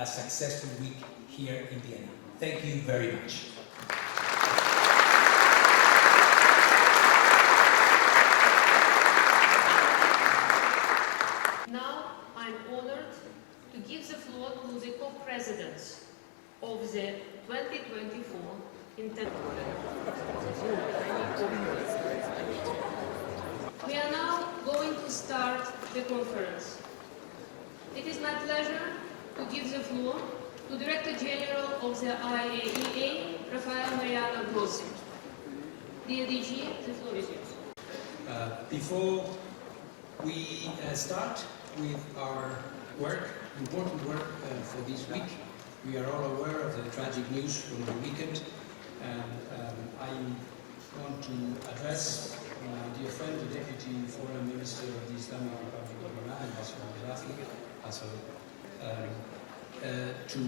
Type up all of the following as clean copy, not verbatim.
a successful week here in Vienna. Thank you very much. Now I'm honored to give the floor to the co-presidents of the 2024 We are now going to start the conference. It is my pleasure to give the floor to Director General of the IAEA, Rafael Mariano Grossi. Dear DG, the floor is yours. Before we start with our important work for this week, we are all aware of the tragic news from the weekend, and I want to address my dear friend, the Deputy Foreign Minister of the Islamic Republic of Iran, to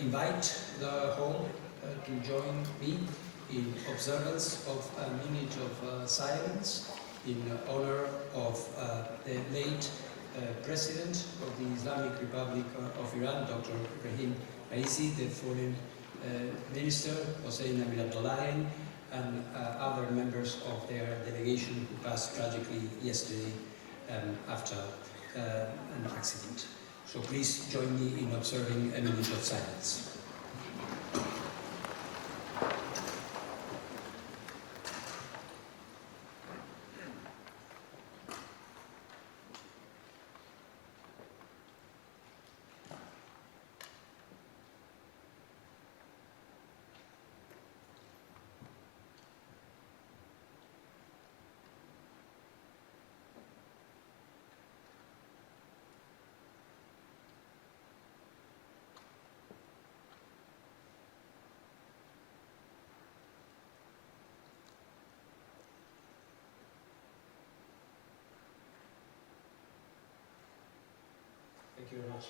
invite the whole to join me in observance of a minute of silence in honor of the late President of the Islamic Republic of Iran, Dr. Ibrahim Raisi, the Foreign Minister, Hossein Amir-Abdollahian, and other members of their delegation who passed tragically yesterday after an accident. So please join me in observing a minute of silence. Thank you very much.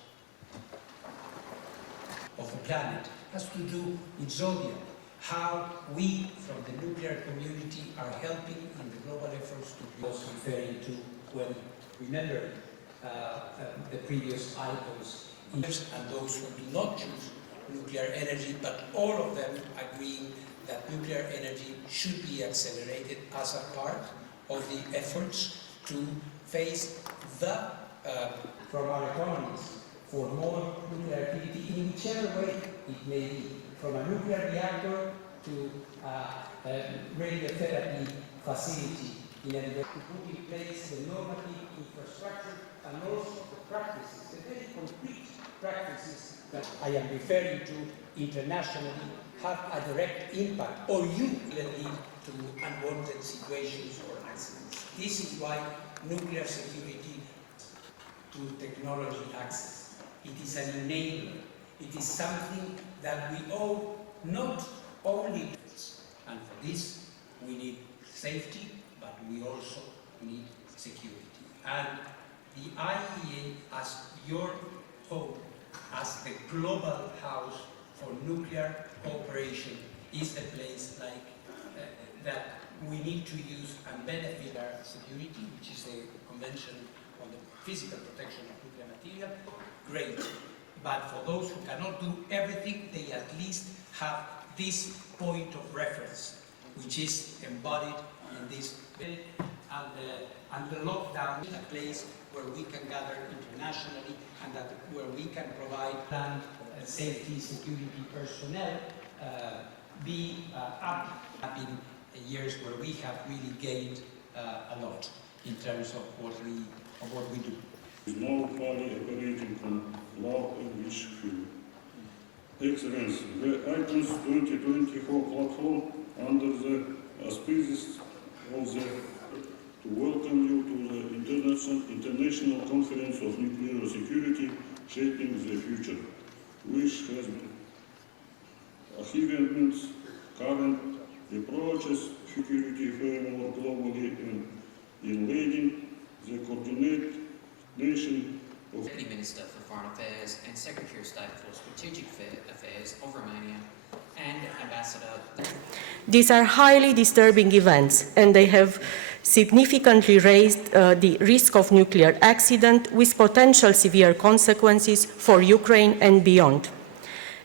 Of the planet has to do with Zodiac, how we from the nuclear community are helping in the global efforts to was referring to when remembering the previous icons and those who do not choose nuclear energy, but all of them agreeing that nuclear energy should be accelerated as a part of the efforts to face the from our economies for more nuclear activity in whichever way it may be, from a nuclear reactor to a radiotherapy facility in order to put in place the normative infrastructure and also the practices, the very concrete practices that I am referring to internationally have a direct impact, or you will lead to unwanted situations or accidents. This is why nuclear security to technology access. It is an enabler. It is something that we owe not only to us. And for this, we need safety, but we also need security. And the IAEA, as your home, as the global house for nuclear cooperation, is a place like that we need to use and benefit our security, which is a convention on the physical protection of nuclear material. Great. But for those who cannot do everything, they at least have this point of reference, which is embodied in this bill, and the lockdown is a place where we can gather internationally and where we can provide land safety, security personnel, be up in years where we have really gained a lot in terms of what we do. Is now fully operating on law and rich field. Excellence, the items 2024 platform under the auspices of the to welcome you to the International Conference of Nuclear Security Shaping the Future, which has achievements, current approaches, security framework globally, and in leading the coordination of Deputy Minister for Foreign Affairs and Secretary of State for Strategic Affairs of Romania and Ambassador. These are highly disturbing events, and they have significantly raised the risk of nuclear accident with potential severe consequences for Ukraine and beyond.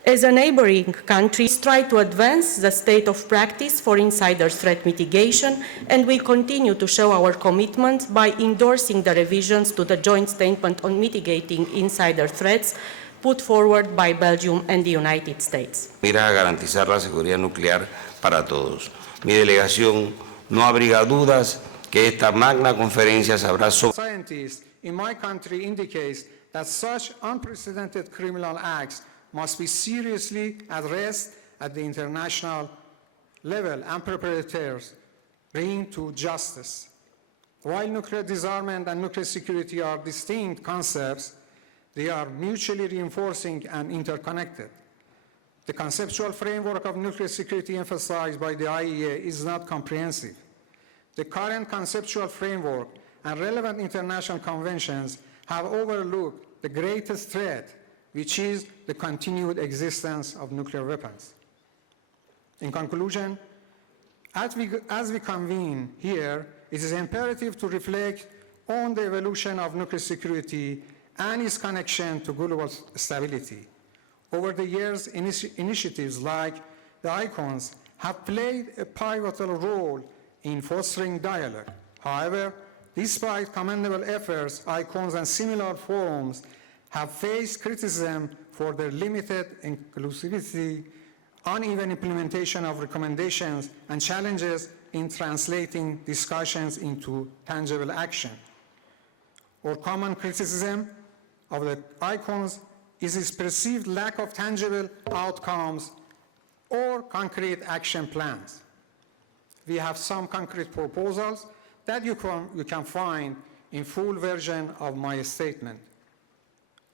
As a neighboring country, we try to advance the state of practice for insider threat mitigation, and we continue to show our commitment by endorsing the revisions to the joint statement on mitigating insider threats put forward by Belgium and the United States. Mira a garantizar la seguridad nuclear para todos. Mi delegación no abriga dudas que esta magna conferencia sabrá sobre. Scientists in my country indicates that such unprecedented criminal acts must be seriously addressed at the international level and perpetrators bring to justice. While nuclear disarmament and nuclear security are distinct concepts, they are mutually reinforcing and interconnected. The conceptual framework of nuclear security emphasized by the IAEA is not comprehensive. The current conceptual framework and relevant international conventions have overlooked the greatest threat, which is the continued existence of nuclear weapons. In conclusion, as we convene here, it is imperative to reflect on the evolution of nuclear security and its connection to global stability. Over the years, initiatives like the ICONs have played a pivotal role in fostering dialogue. However, despite commendable efforts, ICONs and similar forums have faced criticism for their limited inclusivity, uneven implementation of recommendations, and challenges in translating discussions into tangible action. Our common criticism of the ICONs is its perceived lack of tangible outcomes or concrete action plans. We have some concrete proposals that you can find in full version of my statement.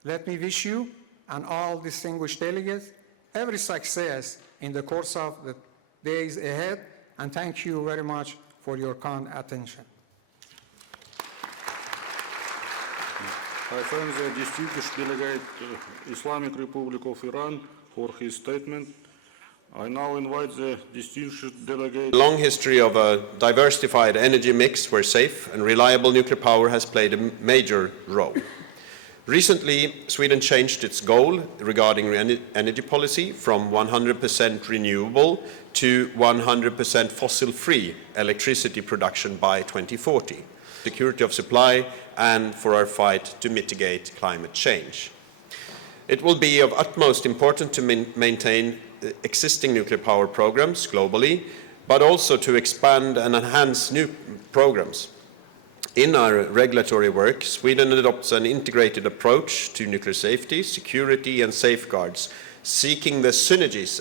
Let me wish you and all distinguished delegates every success in the course of the days ahead, and thank you very much for your kind attention. I thank the distinguished delegate Islamic Republic of Iran for his statement. I now invite the distinguished delegate. A long history of a diversified energy mix where safe and reliable nuclear power has played a major role. Recently, Sweden changed its goal regarding energy policy from 100% renewable to 100% fossil-free electricity production by 2040, security of supply, and for our fight to mitigate climate change. It will be of utmost importance to maintain existing nuclear power programs globally, but also to expand and enhance new programs. In our regulatory work, Sweden adopts an integrated approach to nuclear safety, security, and safeguards, seeking the synergies